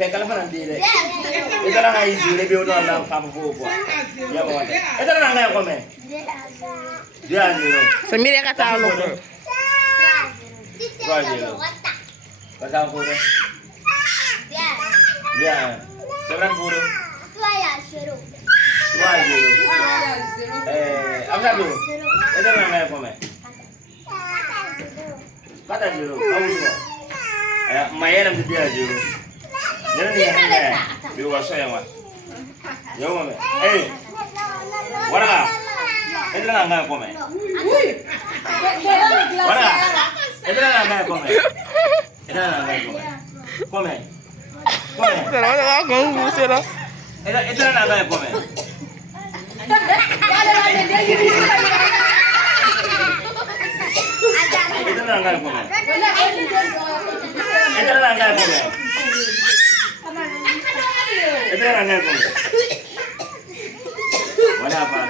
Pekala pa nandire. Ito lang ay sili biyo na lang kapupo. Ya mo. Ito lang ngayon ko me. Diyan yun. Samira ka tao ko. Wajiro. Kasama puro. Diyan. Sobrang puro. Wajiro. Apa dulu? Ito lang ngayon ko me. Kata jiro. Kamu juga. Mayar am dia jiro. Jangan dia hanya. Biar wasa yang mana. Jauh mana? Warga. Itu lah nggak komen. Warga. Itu lah nggak komen. Itu lah nggak komen. Komen. Komen. Serah aku serah. Itu lah nggak komen. Itu lah nggak komen. Itu lah nggak komen. Itu lah nggak komen. Mana apa?